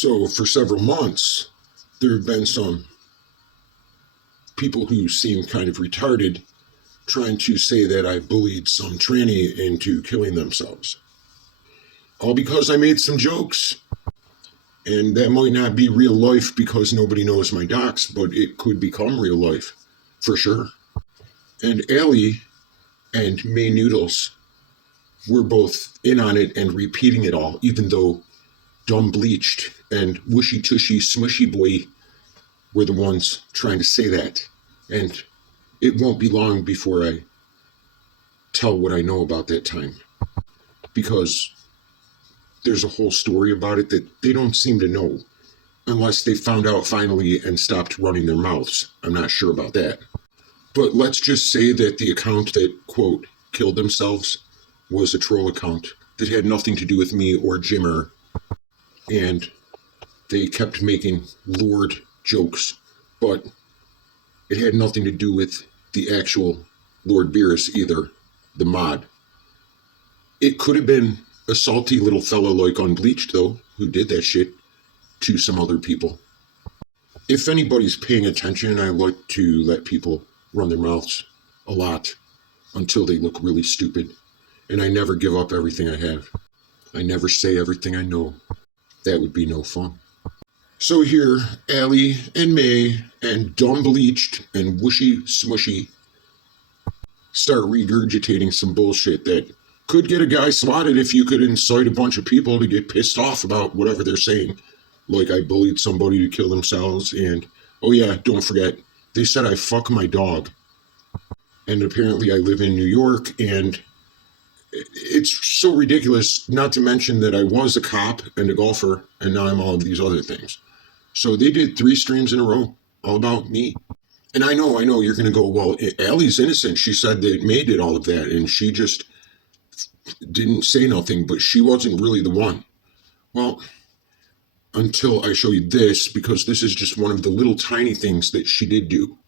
So for several months, there have been some people who seem kind of retarded trying to say that I bullied some tranny into killing themselves. All because I made some jokes. And that might not be real life because nobody knows my docs, but it could become real life, for sure. And Allie and May Noodles were both in on it and repeating it all, even though Dumb Bleached and Whooshy Tushy Smushy Boy were the ones trying to say that. And it won't be long before I tell what I know about that time. Because there's a whole story about it that they don't seem to know. Unless they found out finally and stopped running their mouths. I'm not sure about that. But let's just say that the account that, quote, killed themselves was a troll account that had nothing to do with me or Jimmer. And they kept making Lord jokes. But it had nothing to do with the actual Lord Beerus either, the mod. It could have been a salty little fella like Unbleached, though, who did that shit to some other people. If anybody's paying attention, I like to let people run their mouths a lot until they look really stupid. And I never give up everything I have. I never say everything I know. That would be no fun. So here, Allie and May and Dumb Bleached and Whooshy Smushy start regurgitating some bullshit that could get a guy swatted if you could incite a bunch of people to get pissed off about whatever they're saying. Like I bullied somebody to kill themselves, and oh yeah, don't forget, they said I fuck my dog. And apparently I live in New York, and it's so ridiculous, not to mention that I was a cop and a golfer, and now I'm all of these other things. So they did 3 streams in a row, all about me. And I know, you're going to go, well, Allie's innocent. She said that May did all of that, and she just didn't say nothing, but she wasn't really the one. Well, until I show you this, because this is just one of the little tiny things that she did do.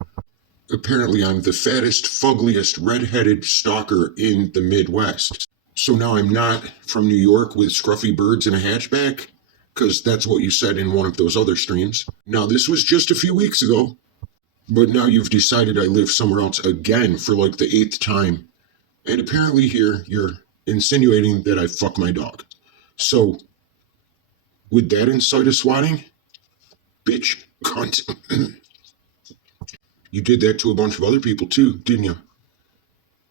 Apparently, I'm the fattest, fuggliest, red-headed stalker in the Midwest. So now I'm not from New York with scruffy birds and a hatchback, because that's what you said in one of those other streams. Now, this was just a few weeks ago, but now you've decided I live somewhere else again for like the 8th time. And apparently here, you're insinuating that I fuck my dog. So, would that incite a swatting? Bitch, cunt. You did that to a bunch of other people too, didn't you?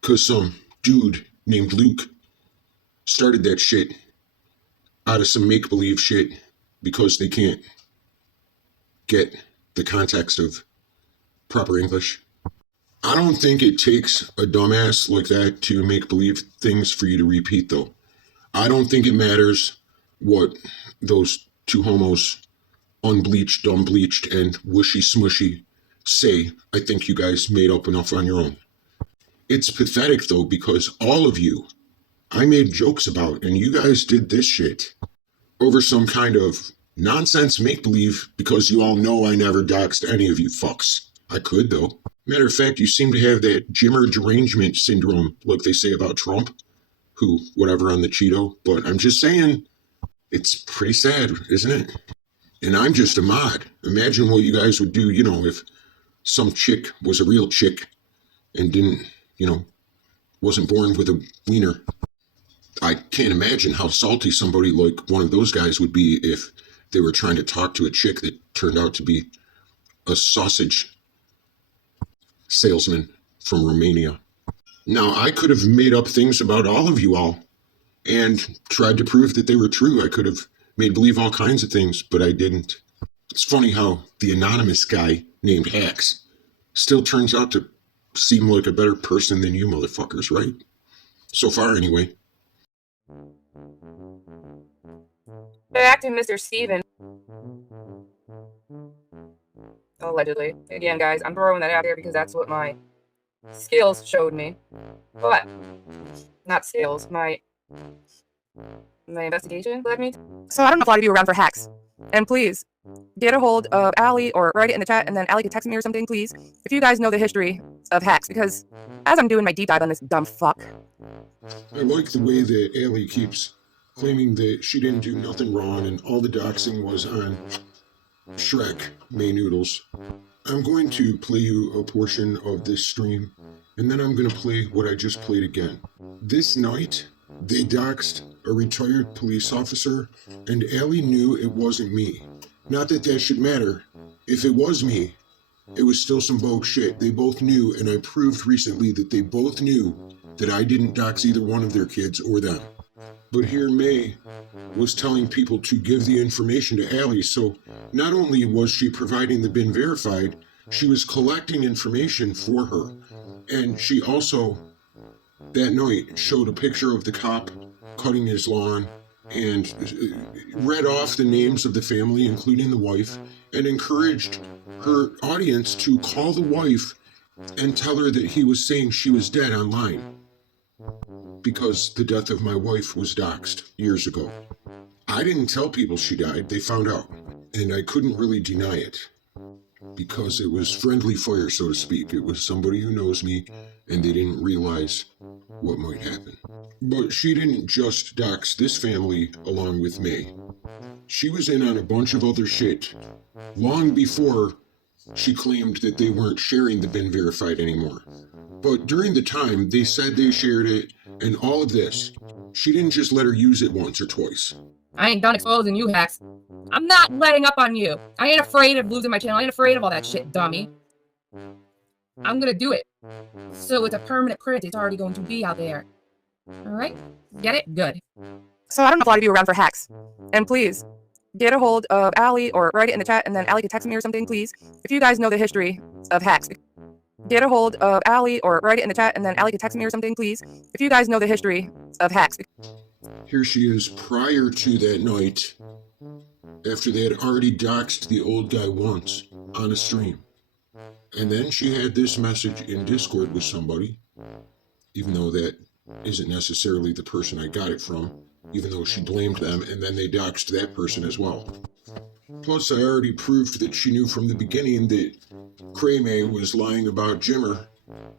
Because some dude named Luke started that shit out of some make-believe shit because they can't get the context of proper English. I don't think it takes a dumbass like that to make believe things for you to repeat, though. I don't think it matters what those 2 homos, Unbleached, Dumb Bleached, and Whooshy Smushy, say. I think you guys made up enough on your own. It's pathetic, though, because all of you, I made jokes about, and you guys did this shit over some kind of nonsense make-believe because you all know I never doxed any of you fucks. I could, though. Matter of fact, you seem to have that Jimmer derangement syndrome, like they say about Trump, who, whatever on the Cheeto, but I'm just saying, it's pretty sad, isn't it? And I'm just a mod. Imagine what you guys would do, if some chick was a real chick and didn't, wasn't born with a wiener. I can't imagine how salty somebody like one of those guys would be if they were trying to talk to a chick that turned out to be a sausage salesman from Romania. Now, I could have made up things about all of you all and tried to prove that they were true. I could have made believe all kinds of things, but I didn't. It's funny how the anonymous guy named Hacks still turns out to seem like a better person than you motherfuckers, right? So far, anyway. Back to Mr. Steven. Allegedly. Again, guys, I'm throwing that out here because that's what my skills showed me. But, not skills, my investigation led me to. So I don't know if a lot of you are around for hacks. And please, get a hold of Allie or write it in the chat and then Allie can text me or something, please. If you guys know the history of hacks, because as I'm doing my deep dive on this dumb fuck. I like the way that Allie keeps claiming that she didn't do nothing wrong and all the doxing was on Shrek May Noodles. I'm going to play you a portion of this stream, and then I'm going to play what I just played again. This night, they doxed a retired police officer, and Allie knew it wasn't me. Not that that should matter. If it was me, it was still some bogue shit. They both knew, and I proved recently that they both knew that I didn't dox either one of their kids or them. But here May was telling people to give the information to Allie, so not only was she providing the bin verified, she was collecting information for her. And she also, that night, showed a picture of the cop cutting his lawn and read off the names of the family, including the wife, and encouraged her audience to call the wife and tell her that he was saying she was dead online because the death of my wife was doxed years ago. I didn't tell people she died, they found out, and I couldn't really deny it because it was friendly fire, so to speak. It was somebody who knows me, and they didn't realize what might happen. But she didn't just dox this family along with May. She was in on a bunch of other shit long before she claimed that they weren't sharing the bin verified anymore. But during the time, they said they shared it, and all of this, she didn't just let her use it once or twice. I ain't done exposing you, hacks. I'm not letting up on you. I ain't afraid of losing my channel. I ain't afraid of all that shit, dummy. I'm gonna do it. So it's a permanent print. It's already going to be out there. Alright? Get it? Good. So I don't know if a lot of you are around for hacks. And please, get a hold of Allie or write it in the chat and then Allie can text me or something, please. If you guys know the history of hacks. Get a hold of Allie or write it in the chat and then Allie can text me or something, please. If you guys know the history of hacks. Here she is prior to that night, after they had already doxed the old guy once on a stream. And then she had this message in Discord with somebody, even though that isn't necessarily the person I got it from, even though she blamed them, and then they doxed that person as well. Plus, I already proved that she knew from the beginning that Cray-May was lying about Jimmer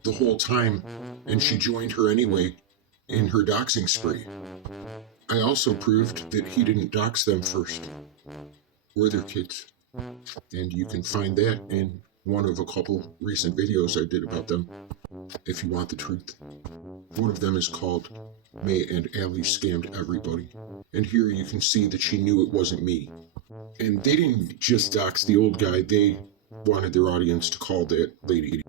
the whole time, and she joined her anyway in her doxing spree. I also proved that he didn't dox them first, or their kids. And you can find that in one of a couple recent videos I did about them, if you want the truth. One of them is called May and Allie Scammed Everybody. And here you can see that she knew it wasn't me. And they didn't just dox the old guy, they wanted their audience to call that lady.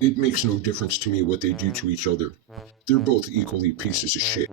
It makes no difference to me what they do to each other. They're both equally pieces of shit.